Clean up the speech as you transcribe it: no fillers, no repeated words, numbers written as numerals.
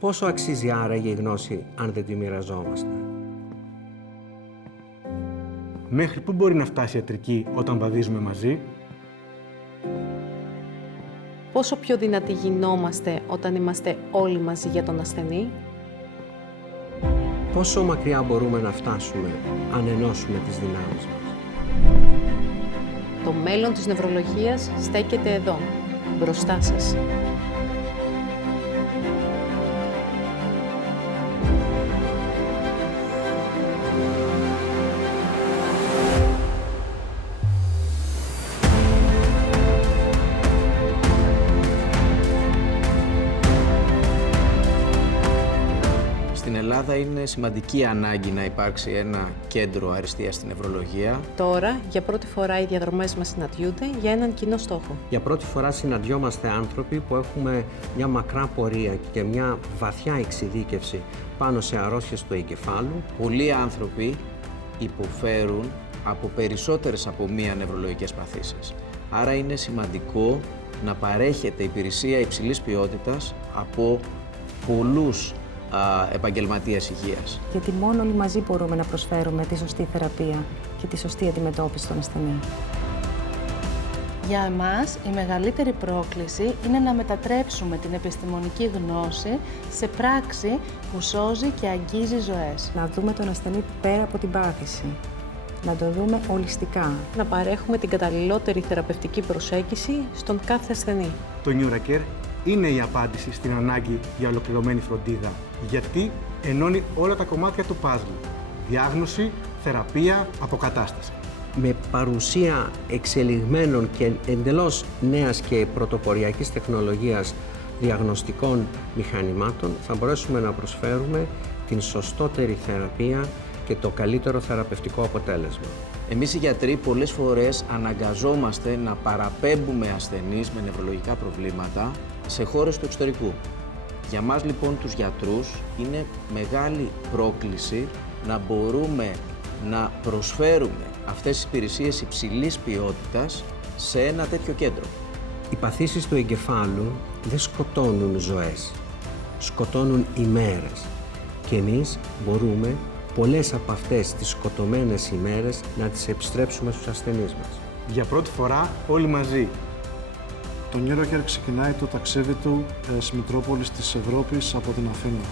Πόσο αξίζει άραγε η γνώση αν δεν τη μοιραζόμαστε? Μέχρι πού μπορεί να φτάσει η ιατρική όταν βαδίζουμε μαζί? Πόσο πιο δυνατοί γινόμαστε όταν είμαστε όλοι μαζί για τον ασθενή? Πόσο μακριά μπορούμε να φτάσουμε αν ενώσουμε τις δυνάμεις μας? Το μέλλον της νευρολογίας στέκεται εδώ, μπροστά σας. Στην Ελλάδα είναι σημαντική ανάγκη να υπάρξει ένα κέντρο αριστείας στην νευρολογία. Τώρα, για πρώτη φορά οι διαδρομές μας συναντιούνται για έναν κοινό στόχο. Για πρώτη φορά συναντιόμαστε άνθρωποι που έχουμε μια μακρά πορεία και μια βαθιά εξειδίκευση πάνω σε αρρώστιες του εγκεφάλου. Πολλοί άνθρωποι υποφέρουν από περισσότερες από μία νευρολογικές παθήσεις. Άρα είναι σημαντικό να παρέχεται υπηρεσία υψηλής ποιότητας από πολλούς επαγγελματίες υγείας. Γιατί μόνο όλοι μαζί μπορούμε να προσφέρουμε τη σωστή θεραπεία και τη σωστή αντιμετώπιση των ασθενών. Για εμάς, η μεγαλύτερη πρόκληση είναι να μετατρέψουμε την επιστημονική γνώση σε πράξη που σώζει και αγγίζει ζωές. Να δούμε τον ασθενή πέρα από την πάθηση. Να το δούμε ολιστικά. Να παρέχουμε την καταλληλότερη θεραπευτική προσέγγιση στον κάθε ασθενή. Το NeuraCare είναι η απάντηση στην ανάγκη για ολοκληρωμένη φροντίδα, γιατί ενώνει όλα τα κομμάτια του παζλ. Διάγνωση, θεραπεία, αποκατάσταση. Με παρουσία εξελιγμένων και εντελώς νέας και πρωτοποριακής τεχνολογίας διαγνωστικών μηχανημάτων θα μπορέσουμε να προσφέρουμε την σωστότερη θεραπεία και το καλύτερο θεραπευτικό αποτέλεσμα. Εμείς οι γιατροί πολλές φορές αναγκαζόμαστε να παραπέμπουμε ασθενείς με νευρολογικά προβλήματα σε χώρες του εξωτερικού. Για μας λοιπόν τους γιατρούς είναι μεγάλη πρόκληση να μπορούμε να προσφέρουμε αυτές τις υπηρεσίες υψηλής ποιότητας σε ένα τέτοιο κέντρο. Οι παθήσεις του εγκεφάλου δεν σκοτώνουν ζωές, σκοτώνουν ημέρες και εμείς μπορούμε πολλές από αυτές τις σκοτωμένες ημέρες να τις επιστρέψουμε στους ασθενείς μας. Για πρώτη φορά όλοι μαζί. Το NeuraCare ξεκινάει το ταξίδι του στις Μητρόπολεις της Ευρώπης από την Αθήνα.